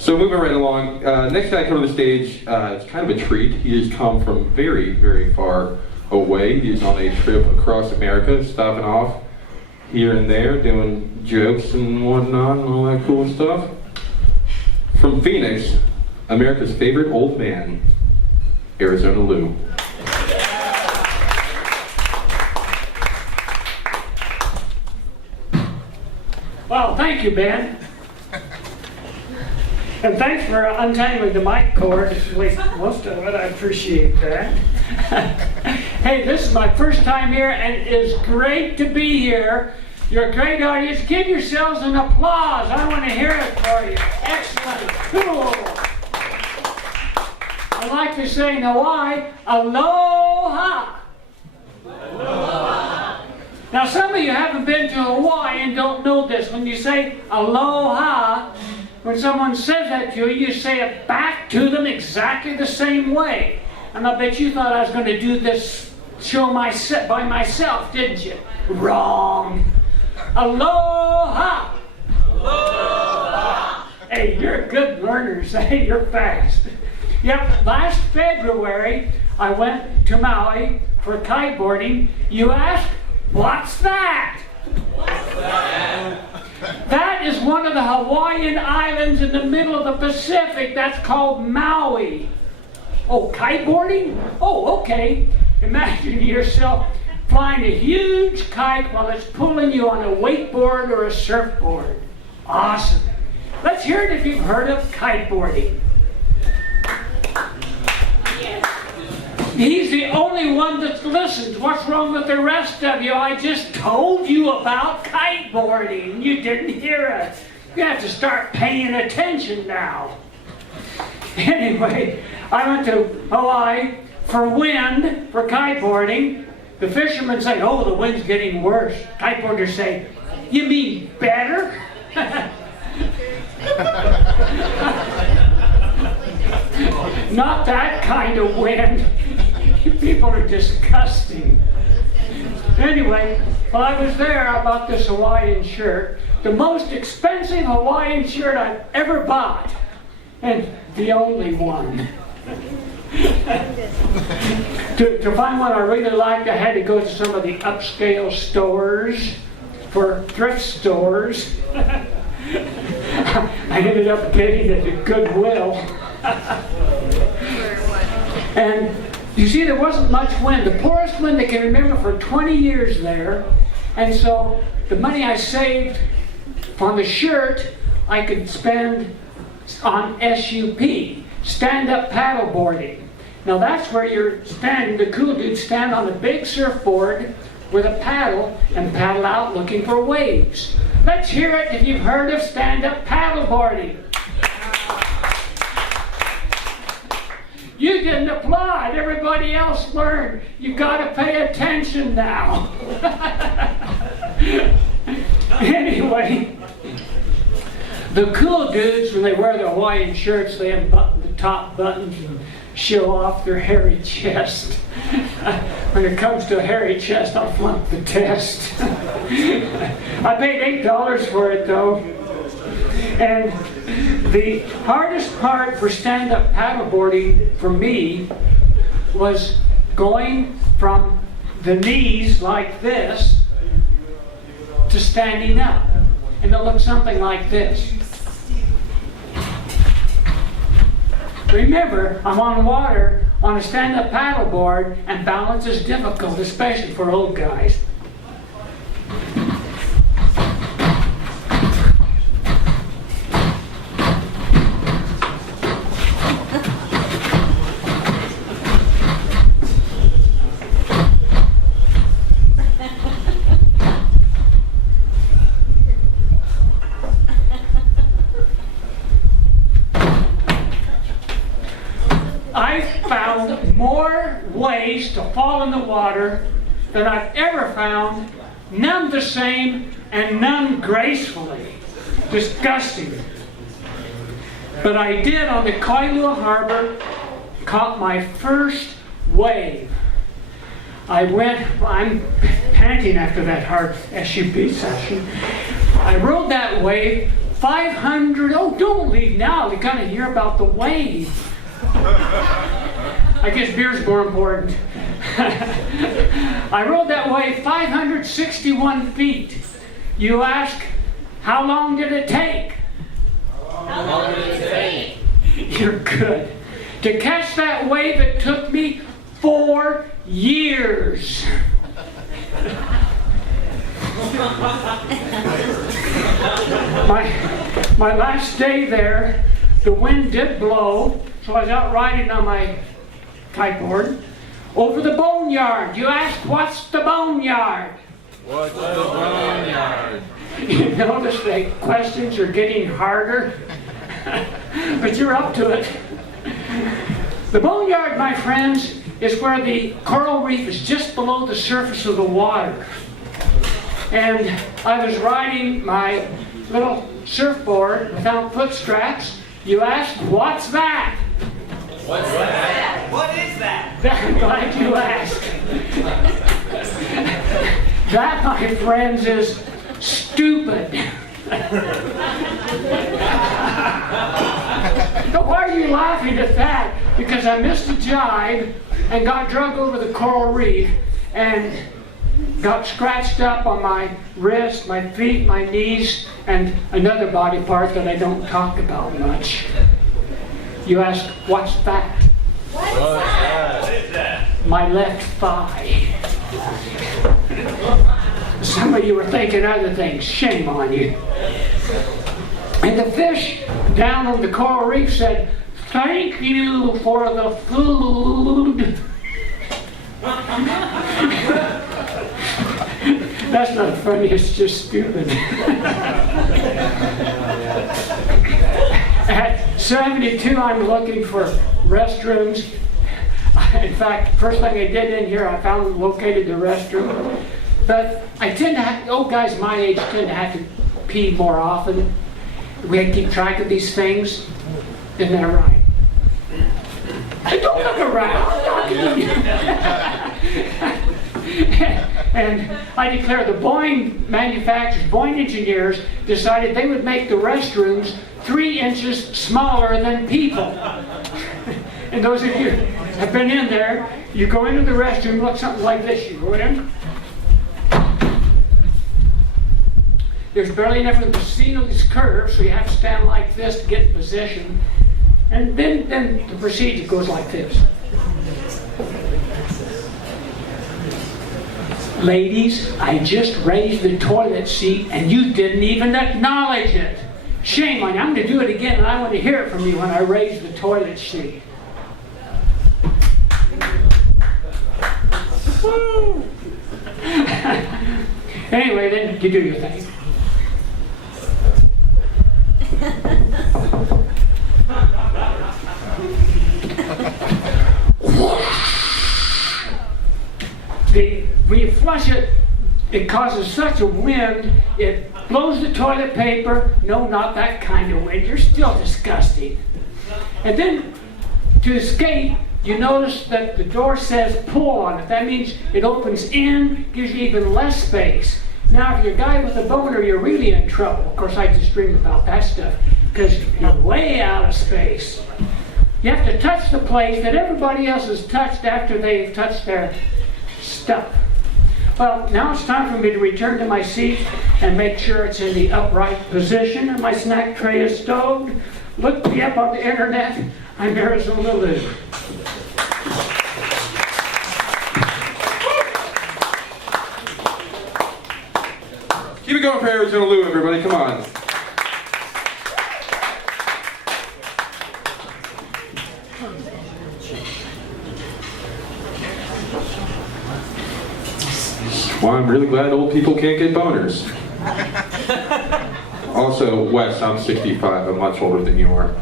So moving right along, next guy coming to the stage, it's kind of a treat. He has come from very, very far away. He's on a trip across America, stopping off here and there, doing jokes and whatnot and all that cool stuff. From Phoenix, America's favorite old man, Arizona Lou. Well, thank you, Ben. And thanks for untangling the mic cord, at least most of it. I appreciate that. Hey, this is my first time here, and it is great to be here. You're a great audience. Give yourselves an applause. I want to hear it for you. Excellent. Cool. I like to say in Hawaii, aloha. Aloha. Now, some of you haven't been to Hawaii and don't know this. When you say aloha, when someone says that to you, you say it back to them exactly the same way. And I bet you thought I was going to do this show by myself, didn't you? Wrong. Aloha. Aloha. Hey, you're good learners. Hey, you're fast. Yep, last February, I went to Maui for kiteboarding. You ask, what's that? What's that? That is one of the Hawaiian islands in the middle of the Pacific. That's called Maui. Oh, kiteboarding? Oh, okay. Imagine yourself flying a huge kite while it's pulling you on a wakeboard or a surfboard. Awesome. Let's hear it if you've heard of kiteboarding. He's the only one that listens. What's wrong with the rest of you? I just told you about kiteboarding. You didn't hear it. You have to start paying attention now. Anyway, I went to Hawaii for wind, for kiteboarding. The fishermen say, oh, the wind's getting worse. Kiteboarders say, you mean better? Not that kind of wind. People are disgusting. Anyway, while I was there, I bought this Hawaiian shirt. The most expensive Hawaiian shirt I've ever bought. And the only one. To find one I really liked, I had to go to some of the upscale stores, for thrift stores. I ended up getting it at Goodwill. And you see, there wasn't much wind. The poorest wind they can remember for 20 years there. And so the money I saved on the shirt, I could spend on SUP, stand-up paddleboarding. Now that's where you're standing, the cool dudes stand on a big surfboard with a paddle and paddle out looking for waves. Let's hear it if you've heard of stand-up paddleboarding. You didn't applaud. Everybody else learned. You've got to pay attention now. Anyway, the cool dudes, when they wear their Hawaiian shirts, they unbutton the top buttons and show off their hairy chest. When it comes to a hairy chest, I'll flunk the test. I paid $8 for it, though. And the hardest part for stand-up paddleboarding for me was going from the knees like this to standing up. And it looked something like this. Remember, I'm on water on a stand-up paddleboard, and balance is difficult, especially for old guys. I found more ways to fall in the water than I've ever found, none the same and none gracefully. Disgusting. But I did on the Kailua Harbor, caught my first wave. I'm panting after that hard SUP session. I rode that wave 500, oh, don't leave now. They're going to hear about the wave. I guess beer's more important. I rode that wave 561 feet. You ask, how long did it take? How long did it take? You're good. To catch that wave, it took me 4 years. My last day there, the wind did blow, so I was out riding on my kiteboard over the Boneyard. You ask, what's the Boneyard? What's the Boneyard? You notice the questions are getting harder, but you're up to it. The Boneyard, my friends, is where the coral reef is just below the surface of the water. And I was riding my little surfboard without foot straps. You ask, what's that? What's that? What is that? I'm glad you asked. That, my friends, is stupid. But why are you laughing at that? Because I missed a jibe and got drug over the coral reef and got scratched up on my wrist, my feet, my knees, and another body part that I don't talk about much. You ask, what's that? What's that? What is that? My left thigh. Some of you were thinking other things. Shame on you. And the fish down on the coral reef said, thank you for the food. That's not funny, it's just stupid. At 72, I'm looking for restrooms. In fact, first thing I did in here, I found located the restroom. But I tend to have, old guys my age tend to have to pee more often. We had to keep track of these things. Isn't that right? Don't look around, I'm talking to you. And I declare the Boeing manufacturers, Boeing engineers, decided they would make the restrooms 3 inches smaller than people. And those of you who have been in there, you go into the restroom, look something like this. You go in. There's barely enough room to see these curves, so you have to stand like this to get in position. And then the procedure goes like this. Ladies, I just raised the toilet seat and you didn't even acknowledge it. Shame on you. I'm going to do it again and I want to hear it from you when I raise the toilet seat. Woo! Anyway, then you do your thing. When you flush it, it causes such a wind, it blows the toilet paper. No, not that kind of wind. You're still disgusting. And then, to escape, you notice that the door says pull on it. That means it opens in, gives you even less space. Now, if you're a guy with a boner, you're really in trouble. Of course, I just dream about that stuff, because you're way out of space. You have to touch the place that everybody else has touched after they've touched their stuff. Well, now it's time for me to return to my seat and make sure it's in the upright position and my snack tray is stowed. Look me up on the internet. I'm Arizona Lou. Keep it going for Arizona Lou, everybody. Come on. Well, I'm really glad old people can't get boners. Also, Wes, I'm 65. I'm much older than you are.